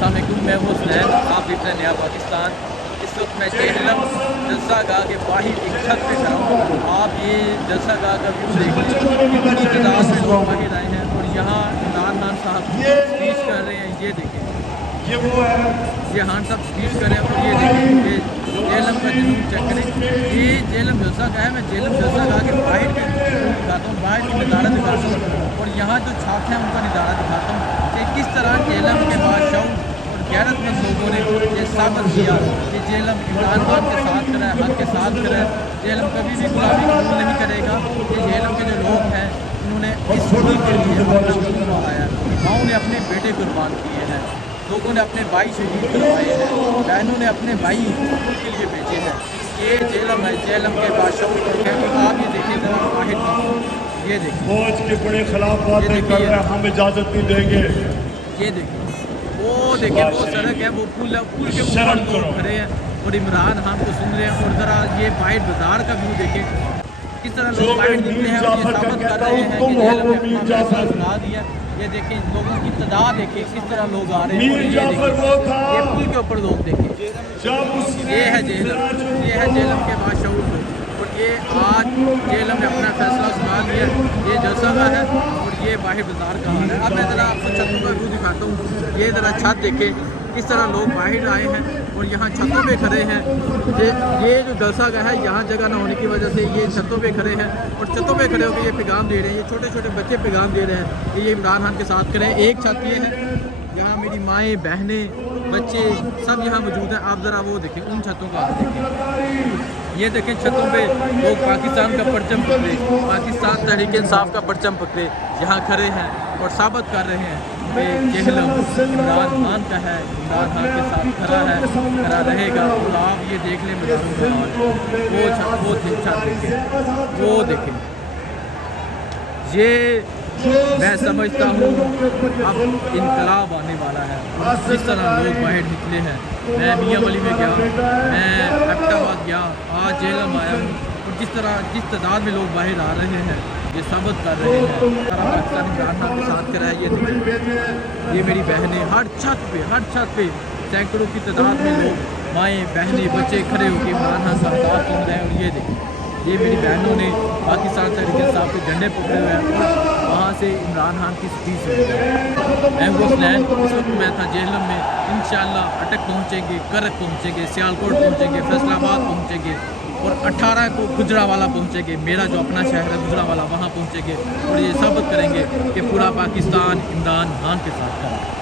अस्सलाम वालेकुम, मैं हूँ हुसनैन, आप देख रहे हैं नया पाकिस्तान। इस वक्त मैं जेहलम जलसा गाह के बाहर एक छत पे खड़ा हूँ। आप ये जलसा गाह का व्यू देखिए, कितनी तादाद में लोग बाहर आए हैं और यहाँ इमरान खान साहब स्पीच कर रहे हैं। ये देखें, ये खान साहब स्पीच कर रहे हैं और ये देखें, ये जेहलम का जुनून चेक करें। ये जेहलम जलसा गाह है, मैं जेहलम जलसा गाह के बाहर के दिखाता हूँ, बाहर की नज़ारा दिखाता हूँ और यहाँ जो छात्र हैं उनका नज़ारा दिखाता हूँ कि किस तरह जेहलम के बादशाहों और गैरतमंद लोगों ने ये साबित किया कि जेहलम इमरान खान के साथ खड़ा है, हक के साथ खड़ा है। जेहलम कभी भी गुलामी कबूल नहीं करेगा। ये जेहलम के जो लोग हैं उन्होंने इस मुल्क के लिए अपना खून बहाया है, माओं ने अपने बेटे कुर्बान किए हैं, लोगों ने अपने भाई शहीद करवाए हैं, बहनों ने अपने भाई के लिए भेजे हैं। ये जेहलम है, जेहलम के बादशाहों को आप ये देखिए जरा बाहर, ये देखिए फौज के बड़े खिलाफ बातें कर रहे हैं, हम इजाजत नहीं देंगे। ये देखिए, वो देखिए वो सड़क है, वो पुल के ऊपर लोग खड़े हैं और इमरान खान को सुन रहे हैं। और ज़रा ये बाहर बाजार का व्यू देखें, किस तरह लोग बाहर निकले हैं और ये साबित कर रहे हैं कि जेहलम ने अपना फैसला सुना दिया। ये देखें, लोगों की तादाद देखिए, किस तरह लोग आ रहे हैं। और ये देखिए, ये पुल के ऊपर लोग देखें, ये है जेहलम, ये है जेहलम के बादशाह। और ये आज जेहलम ने अपना फैसला सुना दिया। ये जलसा गाह है और ये बाहर बाजार का हाल है। अब मैं ज़रा आपको छतों का व्यू दिखाता हूँ। ये ज़रा छत देखें, किस तरह लोग बाहर आए हैं और यहाँ छतों पे खड़े हैं। ये जो जलसा गाह है, यहाँ जगह ना होने की वजह से ये छतों पे खड़े हैं और छतों पे खड़े होकर ये पैगाम दे रहे हैं। ये छोटे छोटे बच्चे पैगाम दे रहे हैं कि ये इमरान खान के साथ खड़े हैं। एक छत ये है, यहाँ मेरी माएँ, बहनें, बच्चे सब यहाँ मौजूद हैं। आप ज़रा वो देखें, उन छतों का देखें, ये देखें छतों पे लोग पाकिस्तान का परचम पकड़े, पाकिस्तान तहरीक इंसाफ का परचम पकड़े यहाँ खड़े हैं और साबित कर रहे हैं कि जेहलम इमरान खान का है, इमरान खान के साथ खड़ा है, खड़ा रहेगा। और आप ये देख लें मैदानों का हाल, वो छत देखें, वो देखें। ये मैं समझता हूँ अब इनकलाब आने वाला है। जिस तरह लोग बाहर निकले हैं, मैं मियाँ वली में गया, मैं एबटाबाद गया, आज जेहलम आया हूँ और जिस तादाद में लोग बाहर आ रहे हैं ये साबित कर रहे हैं सारा पाकिस्तान इमरान खान के साथ करा है। ये देखिए, ये मेरी बहनें हर छत पे सैकड़ों की तादाद में लोग, माएँ, बहनें, बच्चे खड़े होकर इमरान खान का साथ सुन रहे हैं। और ये देखिए, ये मेरी बहनों ने पाकिस्तान तहरीक इंसाफ के झंडे पकड़े हुए हैं और वहाँ से इमरान खान की स्पीच सुनी है। मैं हूँ हुसनैन, इस वक्त मैं था जेहलम में। इंशाअल्लाह अटक पहुँचेंगे, करक पहुँचेंगे, सियालकोट पहुँचेंगे, फैसलाबाद पहुँचेंगे और 18 को गुजरावाला पहुँचेंगे, मेरा जो अपना शहर है गुजरावाला, वहाँ पहुँचेंगे और ये साबित करेंगे कि पूरा पाकिस्तान इमरान खान के साथ खड़ा है।